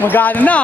Magano na.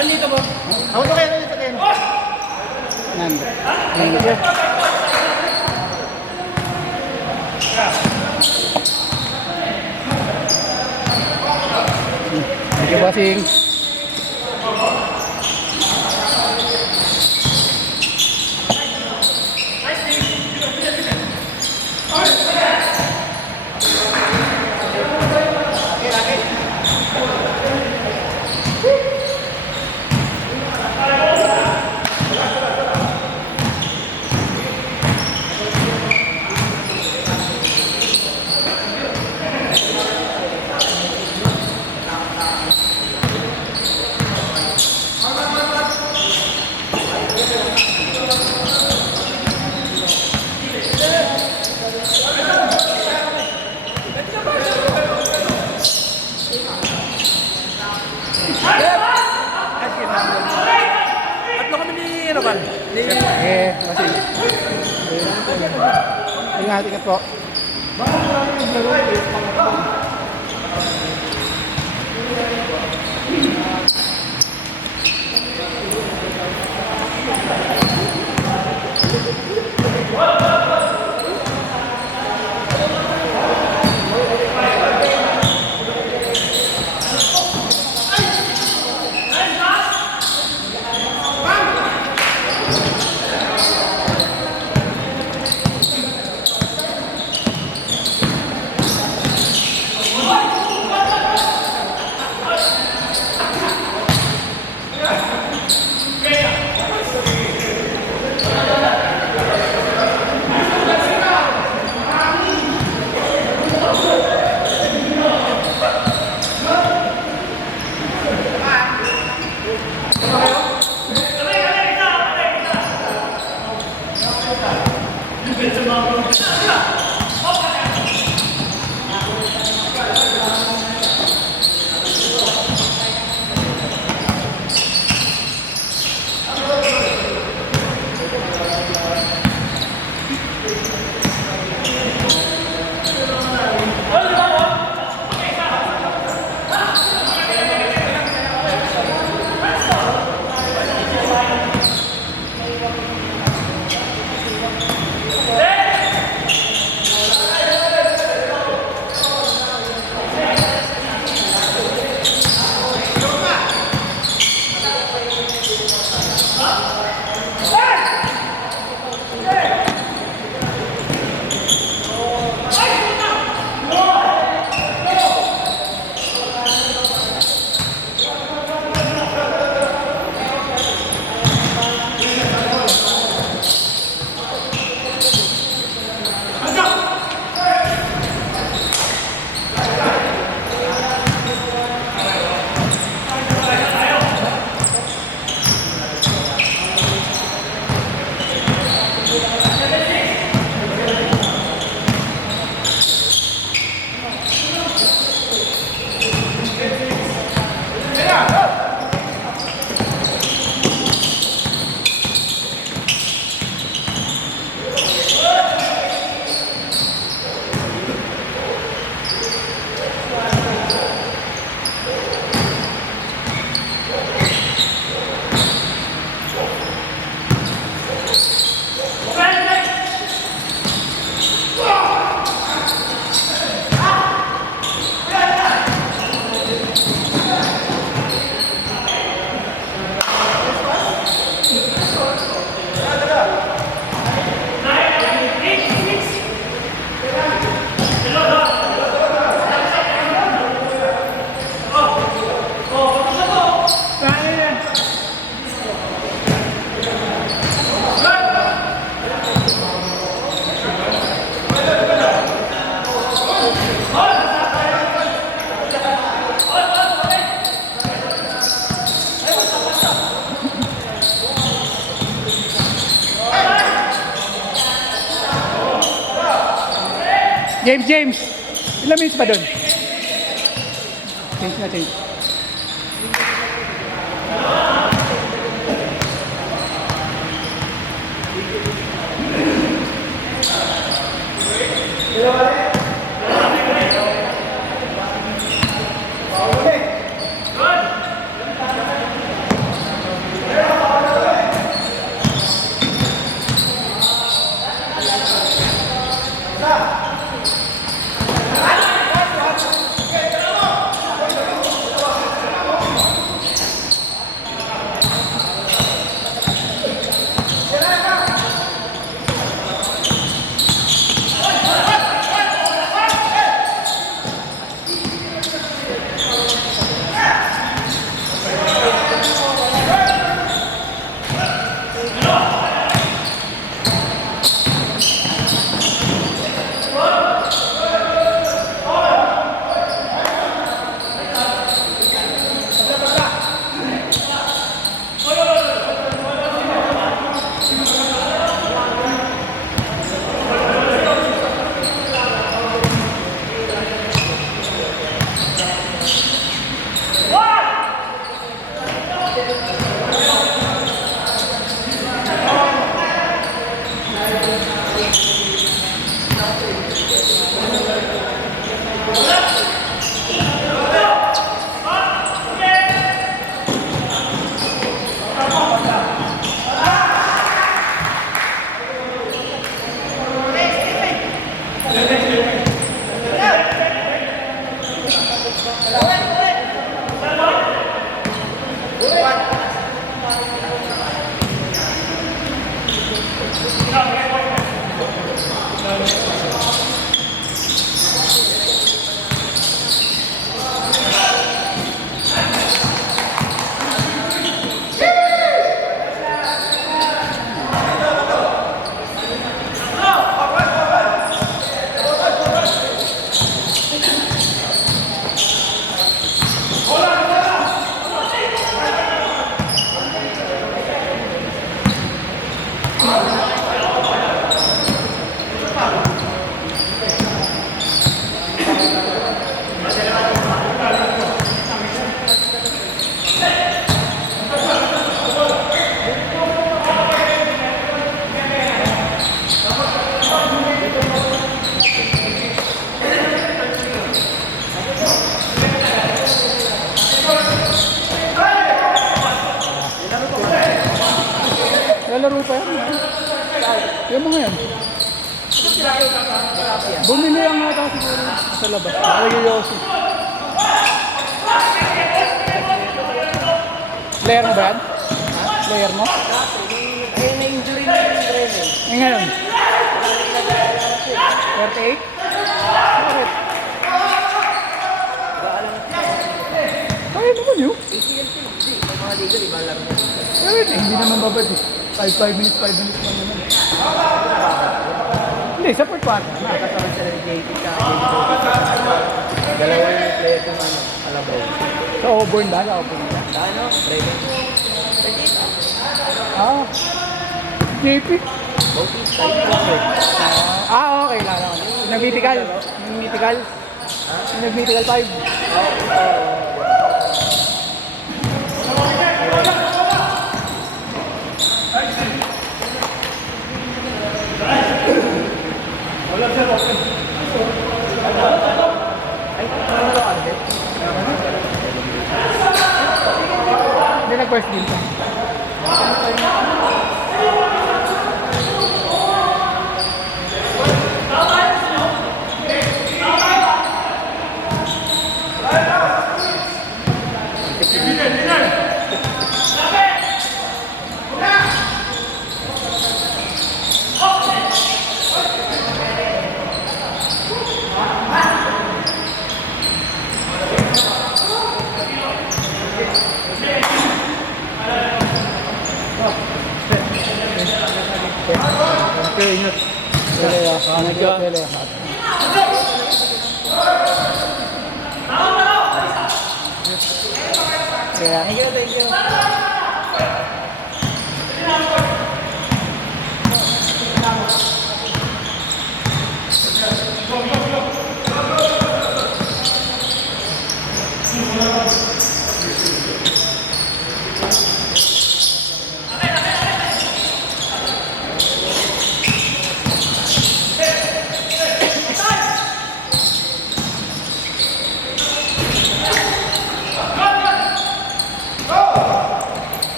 Nandito mo? Ako to kayo nandito kayo. Nandito. Thank you, bossing. Tatlo kami ni ano kan? Kasi. Ingat, ingat po. James! Ilang minutes ba doon? Change na, change. Lalaro pa yan. Yung mga yan. Bumili lang nata siguro sa labas. Nakayoyosi. Player mo ba yan? Player mo? Eh, na-injury na yung training. Eh ngayon? 38? Bakit? Kaya naman yun. Hindi, mga liga, di ba laro na? Hindi naman babad eh. 5 minutes lang naman. Hindi, sa fourth quarter. Nakakatawa sila ni JT ka. Dalawa yung player kung ano, Alabaw. Sa Auburn ba? Sa Auburn ba? Ano? Training. Ah. JP? Bautista yung concert. Okay lang. Nag-mythical. Nag-mythical. Nag-mythical 5. Hindi nag-first game pa. Okay, ingat. Pele. Kaya, Thank you.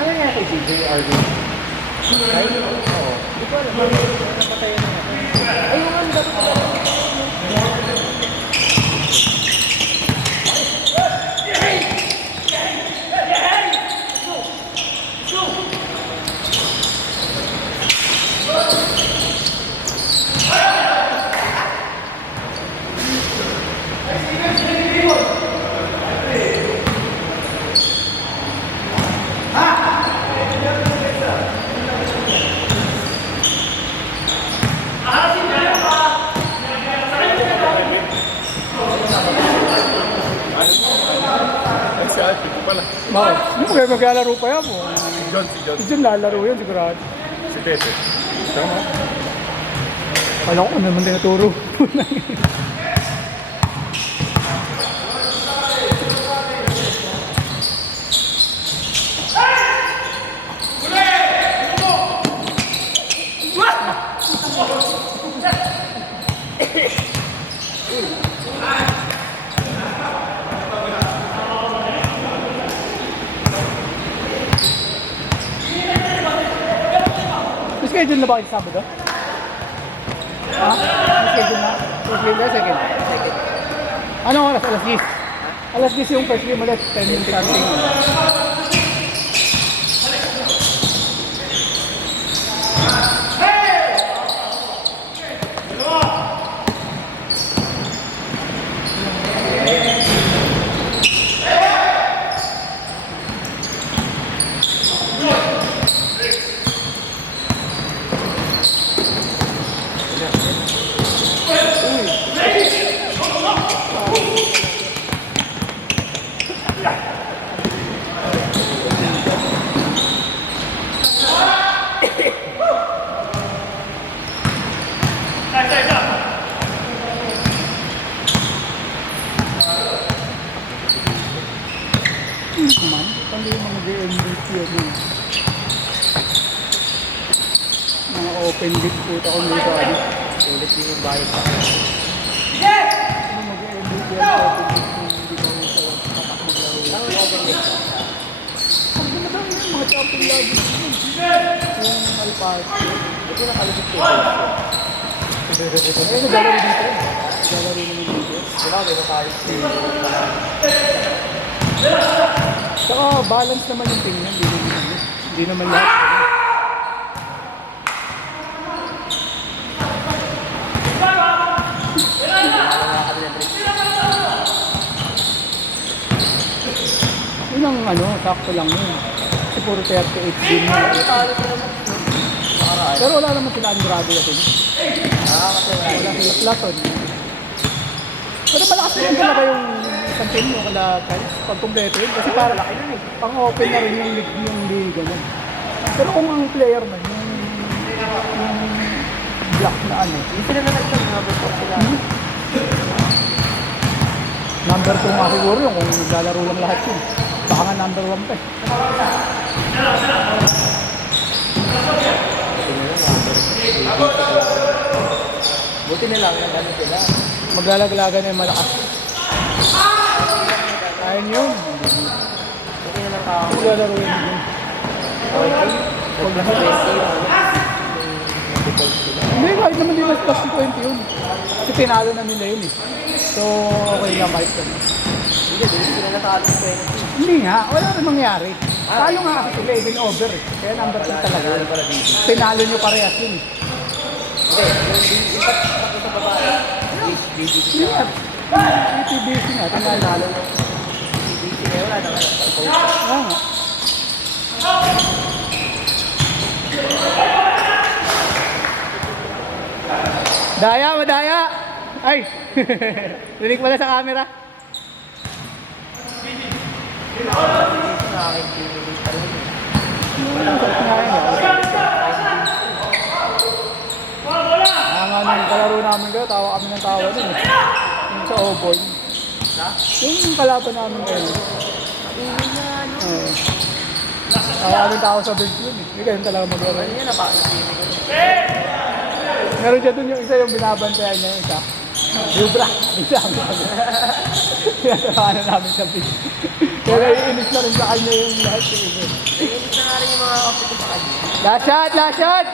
Ano nga kay CJ RV? Ay, oo. Di ko alam. Napatay na nga. Ay, yung ano dapat pala. bakit? Hindi mo kayo maglalaro pa yan mo. Si John. Si John lalaro yan sigurado. Si Pepe. Tama. Kala ko naman tinuturo. Schedule na ba kayo sa Sabado? Ha? Schedule na? First game na? Second? Anong oras? Alas 10? Alas 10 yung first game ulit. 10 minutes something. Mga open league po ito kung dito. Ano? Ulit din yung bayad sa akin. Ano mag-MVP yan sa open league kung hindi ko sa tatakbog laro. Ang open league. Ang ganda yun, mga champion lagi. Yung Alpart. Ito nakalusot ko. Ayun, naglalaro dito. Naglalaro naman dito. Diba, may nakalis ko. Saka balance naman yung team niya. Hindi naman lahat. Yun ang ano, sakto lang yun. Kasi puro 38 game na. Talo sila mo. Nakaraan. Pero wala naman sila Andrade natin. Kasi wala. Wala sila Platon. Pero malakas rin talaga yung isang team mo kala pag kompleto yun. Kasi para pang open na rin yung league yung liga nun. Pero kung ang player man, yung black na ano. Hindi sila na nagsasabi ko sila. Number 2 nga siguro yung kung naglalaro lang lahat yun. Baka nga number 1 pa eh. Buti na lang yung ano sila. Maglalaglagan na yung malakas. Ayun yun. Buti na lang tao. Maglalaro yun. Pag nasa 20 yung ano. Yung default sila. Hindi, kahit naman din mas plus 20 yun. Kasi tinalo na nila yun eh. So, okay lang kahit yun. Hindi, hindi sila natalo sa 20. Hindi nga, wala rin mangyari. Talo nga kasi sila, even over eh. Kaya number 2 talaga. Natalo pala dito. Tinalo nyo parehas yun eh. Hindi, yung impact sa babae. BGC Hindi nga. PTBC nga, tinalo. BGC eh, wala naman. Oo nga. Daya, madaya! Ay! Rinig pala sa camera. Ang anong kalaro namin kayo, tawa kami ng tawa nun eh. Yung sa Obon. Yung kalaban namin kayo. Oo. Tawa kami tao sa bench yun eh. Hindi ganun talaga maglaro. Ano yun, napakasal ko. Meron siya dun yung isa yung binabantayan niya yung isa. Yubra! Isang tinatawanan namin sa bench. Kaya iinis na rin sa kanya yung lahat yung iba. Naiinis na nga rin yung mga kapitid sa kanya. Last shot! Last shot!